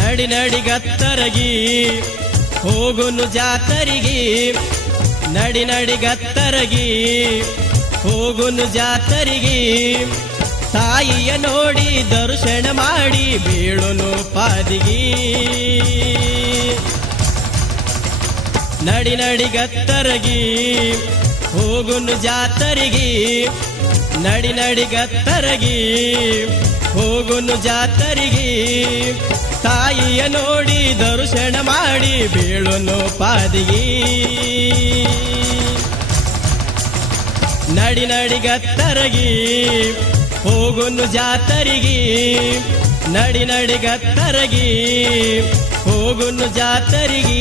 ನಡಿ ನಡಿಗತ್ತರಗಿ ಹೋಗುನು ಜಾತರಿಗೆ ನಡಿ ನಡಿಗತ್ತರಗಿ ಹೋಗುನು ಜಾತರಿಗೆ ತಾಯಿಯ ನೋಡಿ ದರ್ಶನ ಮಾಡಿ ಬೀಳುನು ಪಾದಿಗಿ ನಡಿ ನಡಿಗತ್ತರಗಿ ಹೋಗುನು ಜಾತರಿಗೆ ನಡಿ ನಡಿಗತ್ತರಗಿ ಹೋಗುನು ಜಾತರಿಗೆ ತಾಯಿಯ ನೋಡಿ ದರ್ಶನ ಮಾಡಿ ಬೀಳುನು ಪಾದಿಗಿ ನಡಿ ನಡಿಗತ್ತರಗಿ ಹೋಗುನು ಜಾತರಿಗೆ ನಡಿ ನಡಿಗತ್ತರಗಿ ಹೋಗುನು ಜಾತರಿಗೆ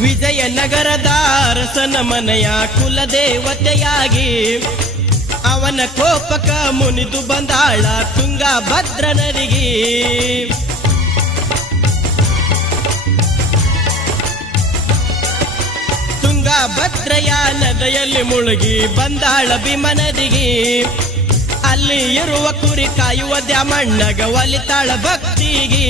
ವಿಜಯನಗರದ ಅರಸನ ಮನೆಯ ಕುಲದೇವತೆಯಾಗಿ ಅವನ ಕೋಪಕ ಮುನಿದು ಬಂದಾಳ ತುಂಗಭದ್ರ ನದಿಗೆ ತುಂಗಭದ್ರೆಯ ನದಿಯಲ್ಲಿ ಮುಳುಗಿ ಬಂದಾಳ ಭೀಮ ನದಿಗೆ ಅಲ್ಲಿ ಇರುವ ಕುರಿ ಕಾಯುವ ದ್ಯಾಮಣ್ಣಗ ಒಲಿತಾಳ ಭಕ್ತಿಗೆ